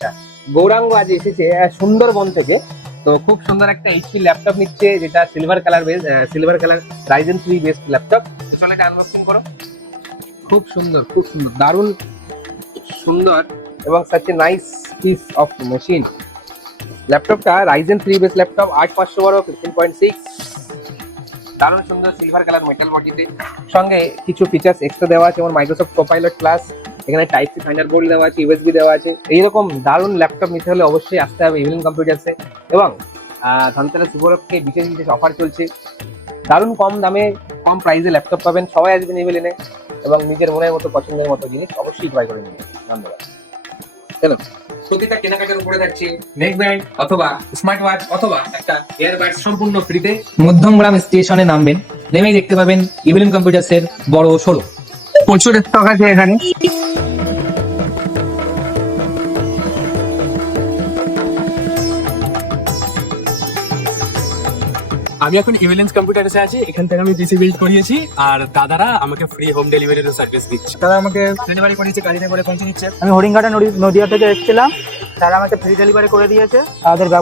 আচ্ছা, গৌরাঙ্গ আজ এসেছে সুন্দরবন থেকে। তো খুব সুন্দর একটা এইচপি ল্যাপটপ নিচ্ছে, যেটা silver colour Ryzen 3 based laptop. চলে এটা আনবক্সিং করো। খুব সুন্দর, খুব সুন্দর, দারুণ সুন্দর এবং such a nice piece of machine. ল্যাপটপটা রাইজেন 3 বেস ল্যাপটপ, 8512 15.6, দারুণ সুন্দর সিলভার কালার মেটাল বডিতে। সঙ্গে কিছু ফিচার্স এক্সট্রা দেওয়া আছে, যেমন মাইক্রোসফট কোপাইলট প্লাস, এখানে টাইপ সি থান্ডারবোল্ট দেওয়া আছে, ইউএসবি দেওয়া আছে। এইরকম দারুণ ল্যাপটপ নিতে হলে অবশ্যই আসতে হবে ইভিনিং কম্পিউটার্সে। এবং ধনতেরাস উপলক্ষে বিশেষ বিশেষ অফার চলছে, দারুণ কম দামে কম প্রাইসে ল্যাপটপ পাবেন। সবাই আসবেন ইভিনিংয়ে এবং নিজের মনের মতো পছন্দের মতো জিনিস অবশ্যই ক্রয় করে নেবেন। ধন্যবাদ। চলো, প্রতিটা কেনাকাটার উপরে থাকছে নেক ব্যান্ড অথবা স্মার্ট ওয়াচ অথবা একটা এয়ারবাড সম্পূর্ণ ফ্রিতে। মধ্যমগ্রাম স্টেশনে নামবেন, নেমেই দেখতে পাবেন ইভিনিং কম্পিউটার্সের বড় শোরুম। প্রচুর স্টক আছে এখানে। আমি এখন ইভিলেন্স কম্পিউটারসে আছি। এখান থেকে আমি পিসি বিল্ড করিয়েছি, আর দাদারা আমাকে ফ্রি হোম ডেলিভারির সার্ভিস দিচ্ছে। তারা আমাকে ডেলিভারি করিয়েছে, গাড়িতে করে পৌঁছে দিচ্ছে। আমি হরিণঘাটা নদিয়া থেকে এসেছিলাম, তারা আমাকে ফ্রি ডেলিভারি করে দিয়েছে। তাদের ব্যবহার